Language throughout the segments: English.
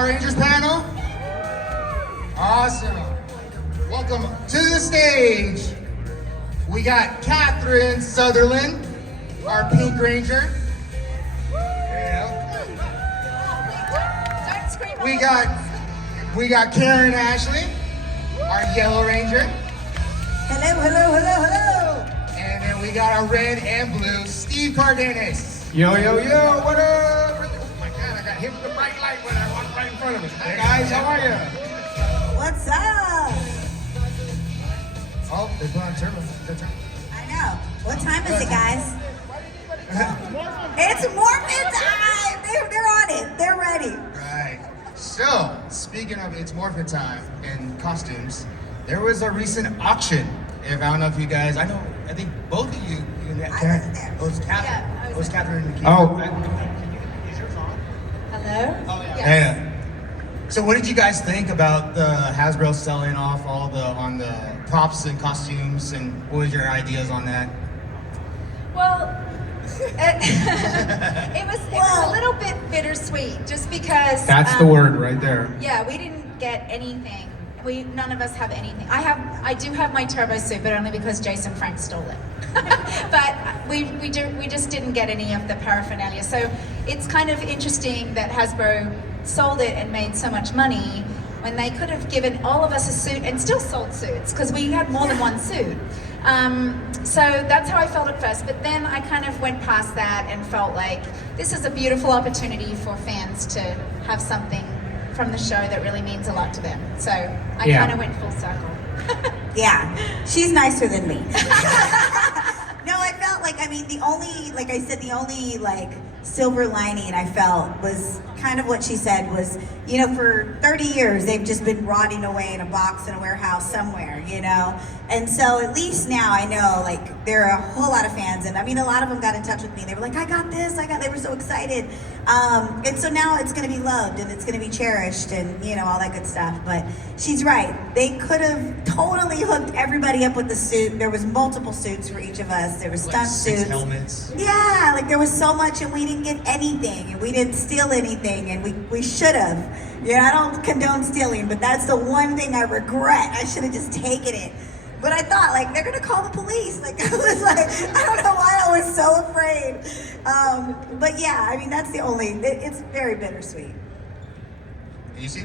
Power Rangers panel? Awesome. Welcome to the stage. We got Catherine Sutherland, our Pink Ranger. Yeah. We got Karan Ashley, our Yellow Ranger. Hello, hello, hello, hello. And then we got our red and blue, Steve Cardenas. Yo, yo, yo, what up? Oh my God, I got hit with the bright light when I walked right in front of me. Hey guys, how are you? What's up? Oh, they put on turbo. I know. What time is it, guys? It's Morphin time. They're on it. They're ready. Right. So, speaking of It's Morphin Time and costumes, there was a recent auction. I don't know if you guys, I think both of you. I wasn't there. It was Catherine. Yeah, It was Catherine and Keith. Oh, Is yours on? Hello? Oh, yeah. Yes. Yeah. So what did you guys think about the Hasbro selling off on the props and costumes, and what was your ideas on that? Well, it was a little bit bittersweet, just because. that's the word right there. Yeah, we didn't get anything. None of us have anything. I do have my turbo suit, but only because Jason Frank stole it. But we just didn't get any of the paraphernalia. So it's kind of interesting that Hasbro sold it and made so much money when they could have given all of us a suit and still sold suits, because we had more than one suit. So that's how I felt at first, but then I kind of went past that and felt like this is a beautiful opportunity for fans to have something from the show that really means a lot to them. So I kind of went full circle. Yeah, she's nicer than me. No, I felt like, the only silver lining I felt was kind of what she said was, for 30 years, they've just been rotting away in a box in a warehouse somewhere, And so at least now I know, there are a whole lot of fans, and a lot of them got in touch with me. They were like, I got this, they were so excited. And so now it's going to be loved, and it's going to be cherished, and, all that good stuff. But she's right. They could have totally hooked everybody up with the suit. There was multiple suits for each of us. There was stunt suits. Helmets. Yeah, there was so much, and we didn't get anything, and we didn't steal anything, and we should have. I don't condone stealing, but that's the one thing I regret. I should have just taken it. But I thought, they're gonna call the police. I was I don't know why I was so afraid. But yeah, that's the only, it's very bittersweet. You see?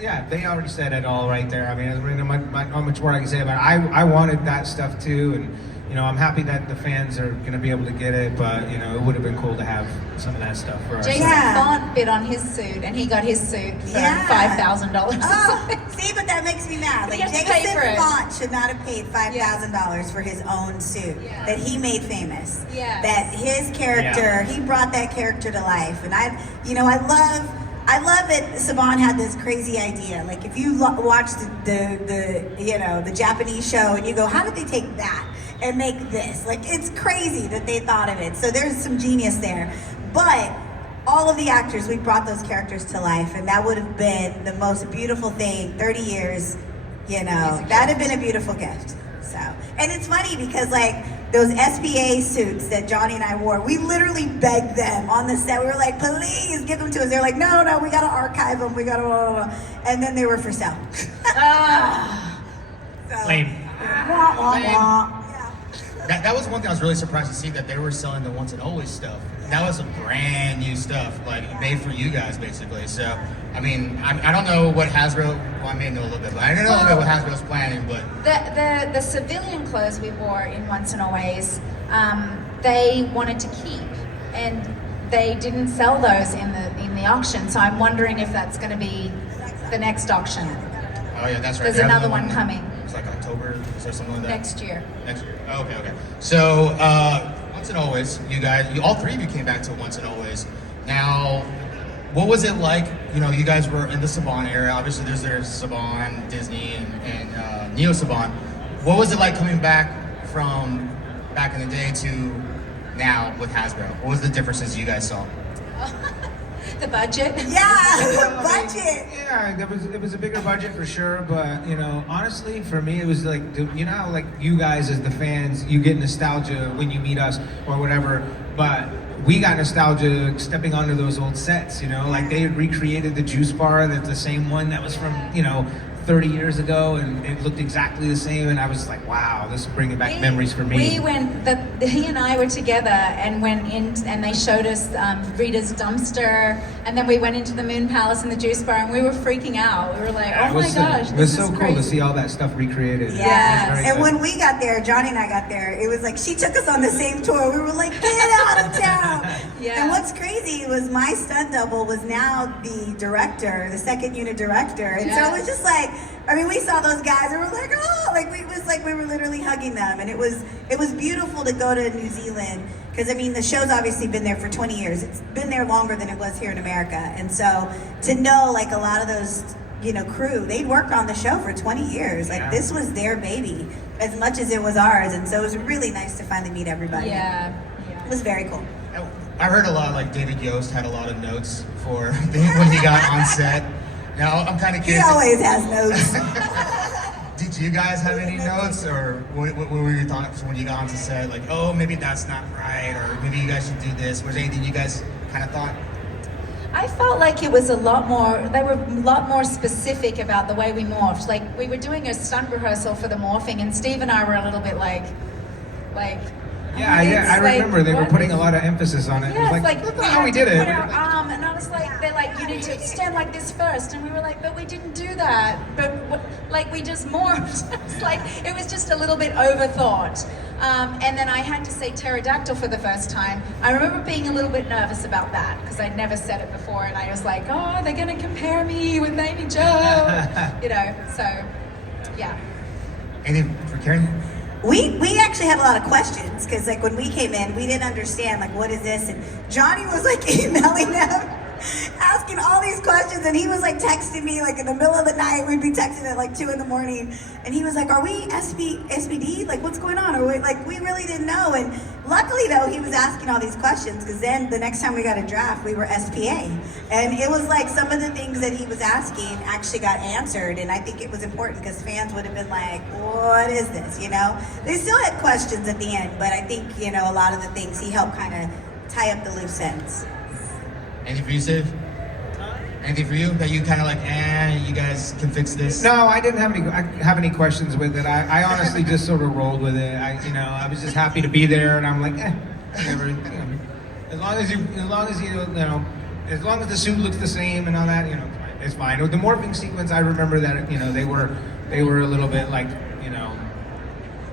Yeah, they already said it all right there. There's not much more I can say about it. I wanted that stuff too, and I'm happy that the fans are going to be able to get it, but it would have been cool to have some of that stuff for us. Jason Font bid on his suit, and he got his suit for $5,000. Oh, see, but that makes me mad. Jason Font should not have paid $5,000 for his own suit that he made famous. Yes. That his character, he brought that character to life, and I love that Saban had this crazy idea. If you watch the Japanese show and you go, how did they take that and make this? It's crazy that they thought of it. So there's some genius there. But all of the actors, we brought those characters to life, and that would have been the most beautiful thing. 30 years, that'd have been a beautiful gift. So, and it's funny because those SPA suits that Johnny and I wore, we literally begged them on the set. We were like, please give them to us. They're like, no, we gotta archive them. We gotta, blah, blah, blah. And then they were for sale. Lame. Wah, wah, wah. That was one thing I was really surprised to see, that they were selling the Once and Always stuff. That was some brand new stuff, made for you guys, basically. So, I don't know what Hasbro, well, I may know a little bit, but I don't know a little bit what Hasbro's planning, but... The civilian clothes we wore in Once and Always, they wanted to keep, and they didn't sell those in the auction, so I'm wondering if that's going to be the next auction. Oh yeah, that's right. There's another one coming. It's October, is there something like that? Next year. Next year. Oh, okay. So, Once and Always, all three of you came back to Once and Always. Now, what was it like? You guys were in the Saban era. Obviously, there's Saban, Disney, and Neo Saban. What was it like coming back from back in the day to now with Hasbro? What was the differences you guys saw? The budget? Yeah, the budget. Yeah, it was a bigger budget for sure, but honestly, for me, it was how you guys as the fans, you get nostalgia when you meet us or whatever. But we got nostalgia stepping onto those old sets, you know, like they had recreated the juice bar, that's the same one that was from, you know, 30 years ago, and it looked exactly the same, and I was like, wow, this is bringing back memories for me. We went, he and I were together and went in, and they showed us Rita's dumpster, and then we went into the Moon Palace and the juice bar, and we were freaking out. We were like, oh my gosh, it was this so is cool to crazy. see all that stuff recreated. Yeah, It was very and good. when we got there, Johnny and I got there, it was like she took us on the same tour. We were like, get out of town. Yeah. And what's crazy was my stunt double was now the director, the second unit director. And so it was just like, I mean, we saw those guys and we're like, oh, like it was like we were literally hugging them. And it was beautiful to go to New Zealand because, I mean, the show's obviously been there for 20 years. It's been there longer than it was here in America. And so to know like a lot of those, you know, crew, they'd worked on the show for 20 years. Like this was their baby as much as it was ours. And so it was really nice to finally meet everybody. Yeah. It was very cool. I heard a lot, like David Yost had a lot of notes for when he got on set. Now, I'm kind of He curious. always has notes. Did you guys have any notes, or what were your thoughts when you got onto set? Like, oh, maybe that's not right, or maybe you guys should do this. Was there anything you guys kind of thought? I felt like it was a lot more, they were a lot more specific about the way we morphed. Like, we were doing a stunt rehearsal for the morphing, and Steve and I were a little bit like, Yeah, I like, remember they were what? putting a lot of emphasis on it. Yeah, It was it's like, that's we not how had we to did it. put our arm, and I was like, they're like, you need to stand like this first, and we were like, but we didn't do that, like we just morphed. It's like, it was just a little bit overthought. And then I had to say pterodactyl for the first time. I remember being a little bit nervous about that, because I'd never said it before, and I was like, oh, they're gonna compare me with Amy Jo, you know, so, yeah. Anything for Karen? We actually had a lot of questions because like when we came in, we didn't understand like what is this, and Johnny was like emailing them, asking all these questions, and he was like texting me like in the middle of the night. We'd be texting at like 2 a.m, and he was like, "Are we SPD? Like what's going on?" Or we really didn't know. And luckily though, he was asking all these questions because then the next time we got a draft, we were SPA, and it was like some of the things that he was asking actually got answered, and I think it was important because fans would have been like, "What is this?" You know, they still had questions at the end, but I think you know a lot of the things he helped kind of tie up the loose ends. Anything for you, Sid? Anything for you that you kind of like, you guys can fix this? No, I didn't have any questions with it. I honestly just sort of rolled with it. I was just happy to be there, and I'm like, whatever. You know, as long as the suit looks the same and all that, you know, it's fine. With the morphing sequence, I remember that you know they were a little bit like you know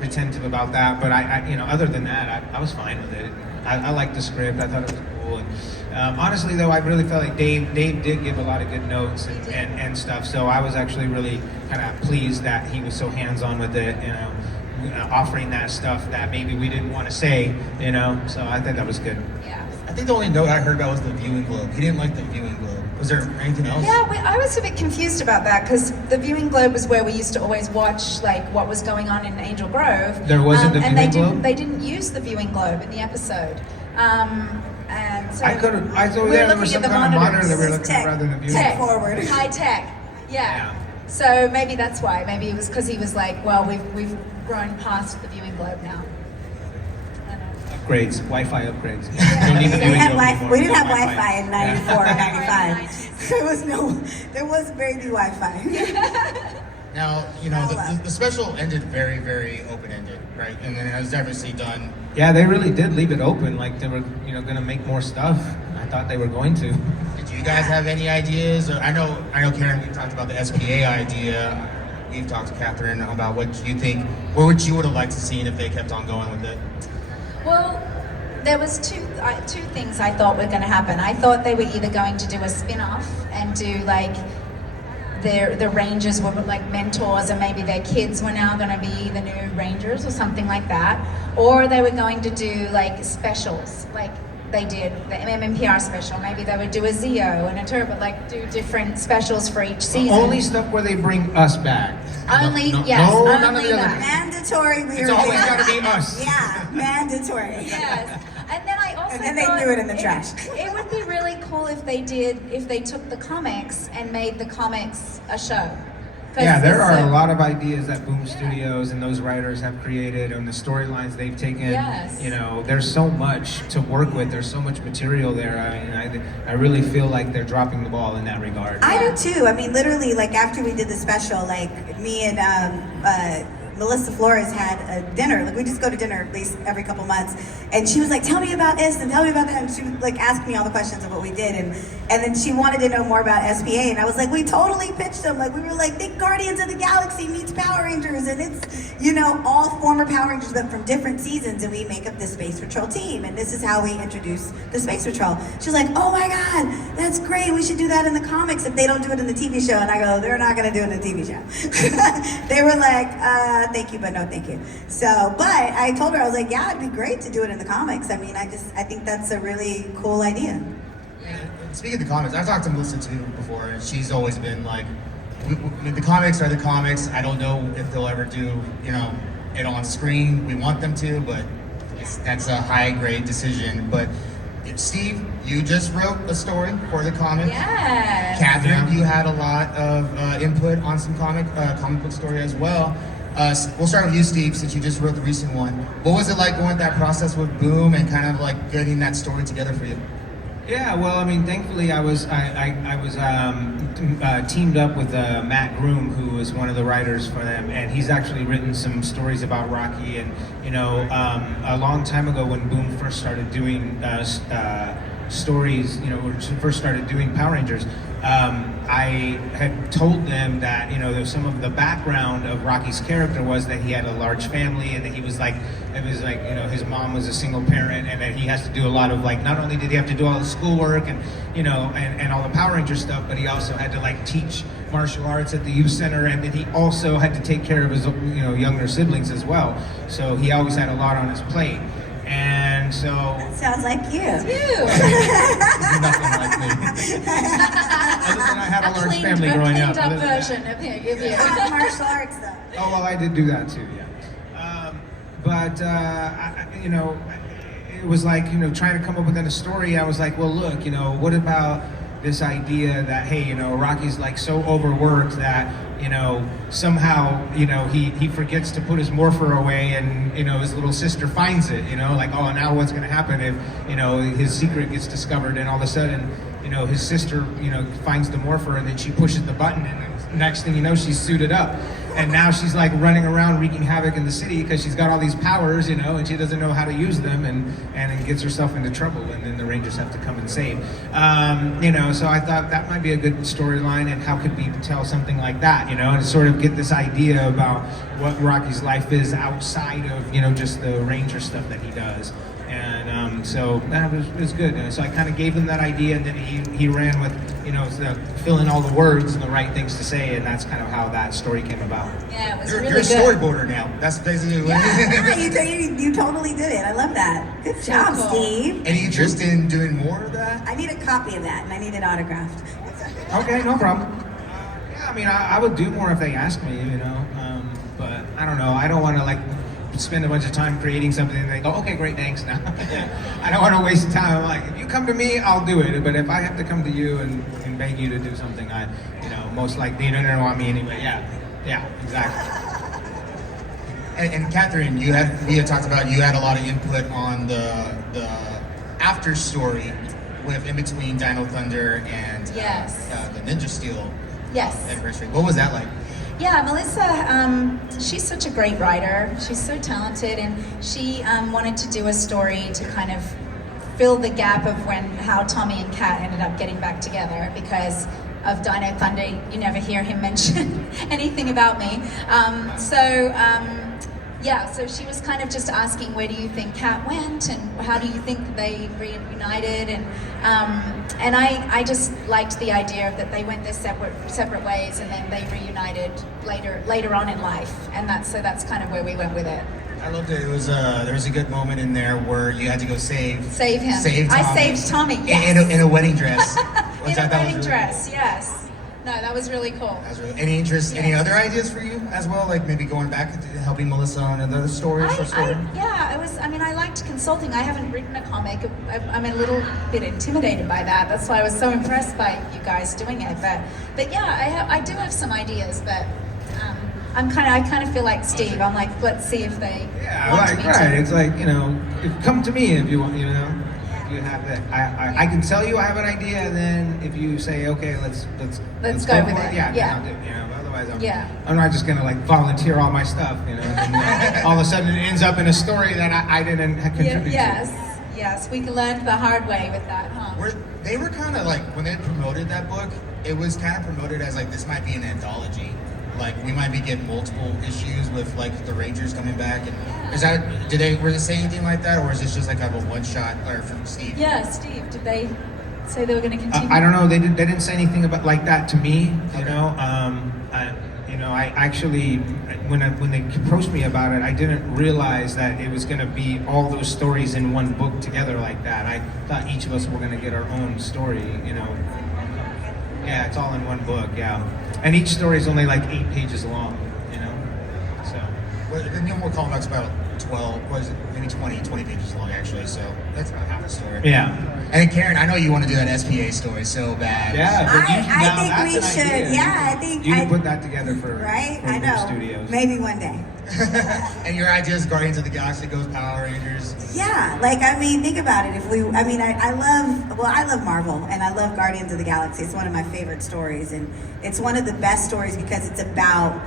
retentive about that, but I you know other than that, I was fine with it. I liked the script. I thought it was cool. And honestly, though, I really felt like Dave did give a lot of good notes and stuff. So I was actually really kind of pleased that he was so hands-on with it, you know, offering that stuff that maybe we didn't want to say, you know. So I think that was good. Yeah. I think the only note I heard about was the viewing globe. He didn't like the viewing globe. Was there anything else? Yeah, I was a bit confused about that because the viewing globe was where we used to always watch like what was going on in Angel Grove. There wasn't a and viewing globe? They didn't use the viewing globe in the episode. And so I thought we there were was looking some at the kind of monitor monitors. that we were It's looking at rather than the viewing. tech forward. High tech. Yeah. So maybe that's why. Maybe it was because he was like, well, we've grown past the viewing globe now. I don't know. Upgrades, Wi-Fi upgrades. You don't need the They viewing had globe Wi- anymore. we didn't have You got Wi-Fi in 94 or 95. 90s. There was baby Wi-Fi. Now, you know, the special ended very, very open-ended, right? And then it was obviously done. Yeah, they really did leave it open, like they were, you know, going to make more stuff. I thought they were going to. Did you guys have any ideas? Or I know, Karen, we talked about the SPA idea. We've talked to Catherine about what you think, what would you would have liked to see if they kept on going with it? Well, there was two things I thought were going to happen. I thought they were either going to do a spin-off and do like the Rangers were like mentors and maybe their kids were now going to be the new Rangers or something like that, or they were going to do like specials like they did the MMPR special. Maybe they would do a Zeo and a Turbo, like do different specials for each season. Only stuff where they bring us back. Only, No, yes, no, none of only the other- that. Mandatory. It's always got to be us. Yeah, mandatory. Yes. And then I also And then they thought threw it in the trash. It would be really cool if they took the comics and made the comics a show. Yeah, there are a lot of ideas that Boom Studios and those writers have created, and the storylines they've taken. Yes. You know, there's so much to work with. There's so much material there. I mean, I really feel like they're dropping the ball in that regard. I do too. I mean, literally, like after we did the special, like me and Melissa Flores had a dinner. Like we just go to dinner at least every couple months, and she was like, "Tell me about this and tell me about that." And she would like ask me all the questions of what we did, and then she wanted to know more about SPA, and I was like, "We totally pitched them. Like we were like, think Guardians of the Galaxy meets Power Rangers, and it's all former Power Rangers but from different seasons, and we make up the Space Patrol team, and this is how we introduce the Space Patrol." She was like, "Oh my God, that's great. We should do that in the comics if they don't do it in the TV show." And I go, "They're not going to do it in the TV show." They were like, "Thank you, but no thank you." So, but I told her, I was like, "Yeah, it'd be great to do it in the comics." I mean, I think that's a really cool idea. Speaking of the comics, I've talked to Melissa too before, and she's always been like, the comics are the comics. I don't know if they'll ever do, it on screen. We want them to, but that's a high grade decision. But Steve, you just wrote a story for the comic. Yes. Catherine, you had a lot of input on some comic book story as well. We'll start with you, Steve, since you just wrote the recent one. What was it like going through that process with Boom and kind of like getting that story together for you? Yeah, well, I mean, thankfully, I was teamed up with Matt Groom, who is one of the writers for them, and he's actually written some stories about Rocky. And a long time ago, when Boom first started doing stories, or first started doing Power Rangers, I had told them that some of the background of Rocky's character was that he had a large family, and that he was like, his mom was a single parent, and that he has to do a lot of not only did he have to do all the schoolwork and and all the Power Ranger stuff, but he also had to teach martial arts at the youth center, and then he also had to take care of his younger siblings as well. So he always had a lot on his plate. And so sounds like you. Nothing like me. Other than I had a large family growing up. Cleaned up version of you. Not martial arts though. Oh well, I did do that too. Yeah. It was like trying to come up with a story. I was like, well, look, what about this idea that hey, Rocky's so overworked that somehow he forgets to put his morpher away, and his little sister finds it. Oh, now what's going to happen if his secret gets discovered, and all of a sudden his sister finds the morpher, and then she pushes the button, and next thing you know, she's suited up. And now she's running around wreaking havoc in the city because she's got all these powers, and she doesn't know how to use them, and gets herself into trouble, and then the Rangers have to come and save. So I thought that might be a good storyline, and how could we tell something like that, and sort of get this idea about what Rocky's life is outside of, just the Ranger stuff that he does. And so that was good. And so I kind of gave him that idea, and then he ran with, fill in all the words and the right things to say, and that's kind of how that story came about. Yeah, it was You're really a good. storyboarder now. That's basically what You totally did it. I love that. Good job, cool. Steve. Any interest in doing more of that? I need a copy of that, and I need it autographed. Okay, no problem. Yeah, I mean, I would do more if they asked me, but I don't know. I don't want to spend a bunch of time creating something and they go, okay, great, thanks now. I don't want to waste time. I'm like, if you come to me, I'll do it. But if I have to come to you and beg you to do something, most likely you don't want me anyway. Yeah, exactly. And Catherine, we had talked about you had a lot of input on the after story with in between Dino Thunder and Yes. The Ninja Steel Yes. anniversary. What was that like? Yeah, Melissa, she's such a great writer. She's so talented, and she wanted to do a story to kind of fill the gap of how Tommy and Kat ended up getting back together, because of Dino Thunder, you never hear him mention anything about me. So she was kind of just asking, where do you think Kat went, and how do you think they reunited? And I just liked the idea that they went their separate ways, and then they reunited later on in life, and that's kind of where we went with it. I loved it. It was there was a good moment in there where you had to go save him. Save Tommy. I saved Tommy. Yes. In a wedding dress. In a wedding dress. Yes. No, that was really cool. Any interest? Yes. Any other ideas for you as well? Like maybe going back and helping Melissa on another story? I liked consulting. I haven't written a comic. I'm a little bit intimidated by that. That's why I was so impressed by you guys doing it. But yeah, I do have some ideas. But I kind of feel like Steve. I'm like, let's see if they Yeah, want like, me right. to. It's like, come to me if you want, If you have that. I can tell you I have an idea, and then if you say, okay, let's go with for it. Yeah, Yeah. I'll do it, but otherwise Yeah. I'm not just gonna like volunteer all my stuff, and then all of a sudden it ends up in a story that I didn't contribute to. Yes, we learned the hard way with that, huh? They were kind of like, when they promoted that book, it was kind of promoted as like, this might be an anthology. Like, we might be getting multiple issues with like the Rangers coming back. And were they saying anything like that, or is this just like kind of a one shot, or from Steve? Yeah, Steve, did they say they were going to continue? I don't know. They didn't say anything about like that to me. I actually, when they approached me about it, I didn't realize that it was going to be all those stories in one book together like that. I thought each of us were going to get our own story. Yeah, it's all in one book. Yeah, and each story is only like 8 pages long. So. Well, the Neil Moore comic's about 12, maybe 20 pages long actually, so that's about half a story. Yeah. And Karen, I know you want to do that SPA story so bad. Yeah, but I think we should. Idea. Yeah, I think you can put that together for right. For I know. Studios. Maybe one day. And your idea is Guardians of the Galaxy goes Power Rangers. Yeah, think about it. I love Marvel and I love Guardians of the Galaxy. It's one of my favorite stories, and it's one of the best stories because it's about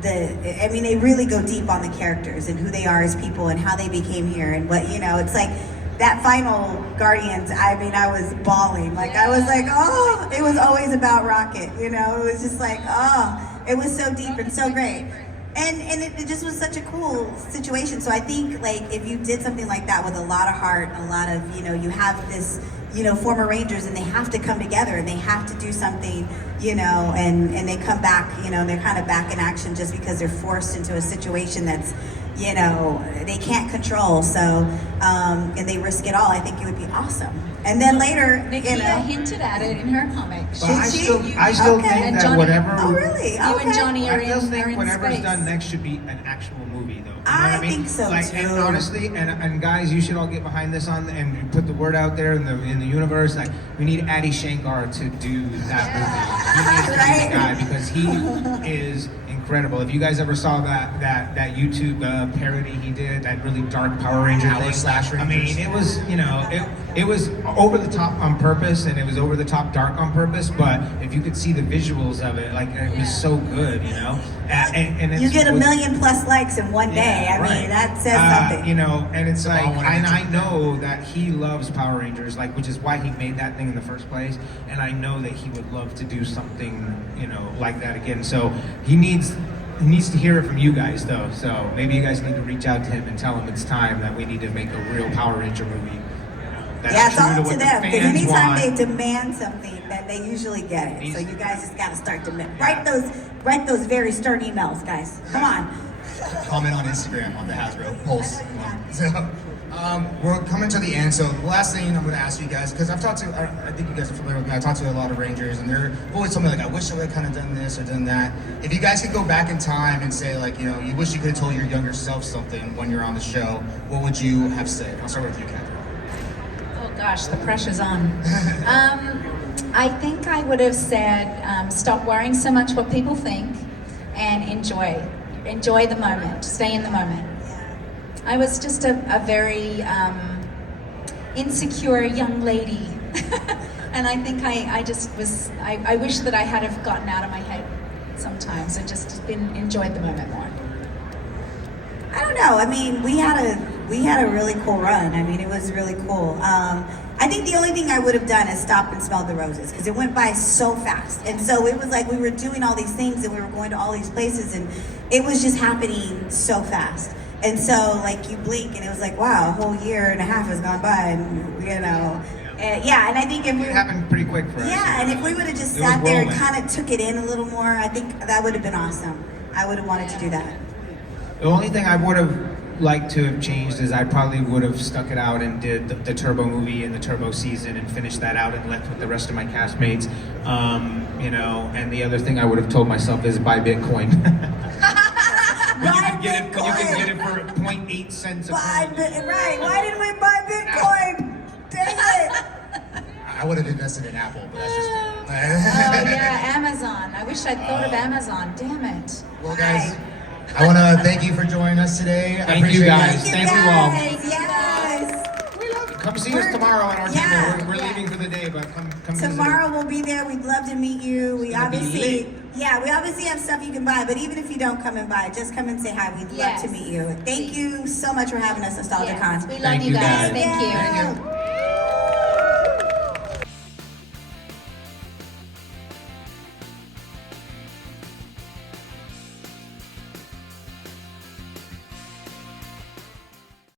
they really go deep on the characters and who they are as people and how they became here and what, it's like that final Guardians, I was bawling. Like, I was like, oh, it was always about Rocket, it was just like, oh, it was so deep and so great. And it just was such a cool situation. So I think, like, if you did something like that with a lot of heart, a lot of, you have this, former Rangers, and they have to come together and they have to do something, and they come back, they're kind of back in action just because they're forced into a situation that's, they can't control. So, and they risk it all. I think it would be awesome. And then later, Nikia hinted at it in her comics. But I still think that Johnny. whatever. Oh, really? You and Johnny are I still think in whatever's space. done next should be an actual movie, though. I think so, like, too. And honestly, and guys, you should all get behind this and put the word out there in the universe. Like, we need Adi Shankar to do that movie. He needs to be the guy because he is incredible. If you guys ever saw that YouTube parody he did, that really dark Power Ranger thing, it was it was over the top on purpose, and it was over the top dark on purpose. But if you could see the visuals of it, like, it was so good, And it's, you get 1 million plus likes in one day. Yeah, That says something. And it's like, and I know that he loves Power Rangers, like, which is why he made that thing in the first place. And I know that he would love to do something, like that again. So he needs to hear it from you guys, though. So maybe you guys need to reach out to him and tell him it's time that we need to make a real Power Ranger movie. It's all up to them. Because anytime want. they demand something, then they usually get it. So you guys just got to start to write those very stern emails, guys. Come on. Comment on Instagram on the Hasbro Pulse. So, we're coming to the end. So the last thing I'm going to ask you guys, because I've talked to, I think you guys are familiar with me. I talked to a lot of Rangers, and they're always told me, like, I wish I would have kind of done this or done that. If you guys could go back in time and say, like, you wish you could have told your younger self something when you're on the show, what would you have said? I'll start with you, Catherine. Oh gosh, the pressure's on. I think I would have said, stop worrying so much what people think and enjoy the moment, stay in the moment. I was just a very insecure young lady. And I think I wish that I had have gotten out of my head sometimes and just enjoyed the moment more. I don't know. We had a really cool run. It was really cool. I think the only thing I would have done is stop and smell the roses, because it went by so fast. And so it was like we were doing all these things and we were going to all these places, and it was just happening so fast. And so, like, you blink and it was like, wow, a whole year and a half has gone by, and and I think if it happened pretty quick for us. Yeah, and if we would have just sat there and kind of took it in a little more, I think that would have been awesome. I would have wanted to do that. The only thing I would have liked to have changed is I probably would have stuck it out and did the Turbo movie and the Turbo season and finished that out and left with the rest of my castmates. And the other thing I would have told myself is buy Bitcoin. You can get it for 0.8 cents a coin. Right, why didn't we buy Bitcoin? Dang it! I would have invested in Apple, but that's just me. Oh yeah, Amazon. I wish I'd thought of Amazon. Damn it. Well, guys, I want to thank you for joining us today. I Thank you, appreciate guys. it. Thank you all. Yes. We love you. Come see us tomorrow at our Yeah. table. We're leaving for the day, but come visit Tomorrow us. we'll be there. We'd love to meet you. We gonna be obviously, lit. we obviously have stuff you can buy. But even if you don't come and buy, just come and say hi. We'd love Yes. to meet you. Thank you so much for having us, NostalgiaCon. Yes, we love Thank you you, guys. guys. Thank you. Thank you.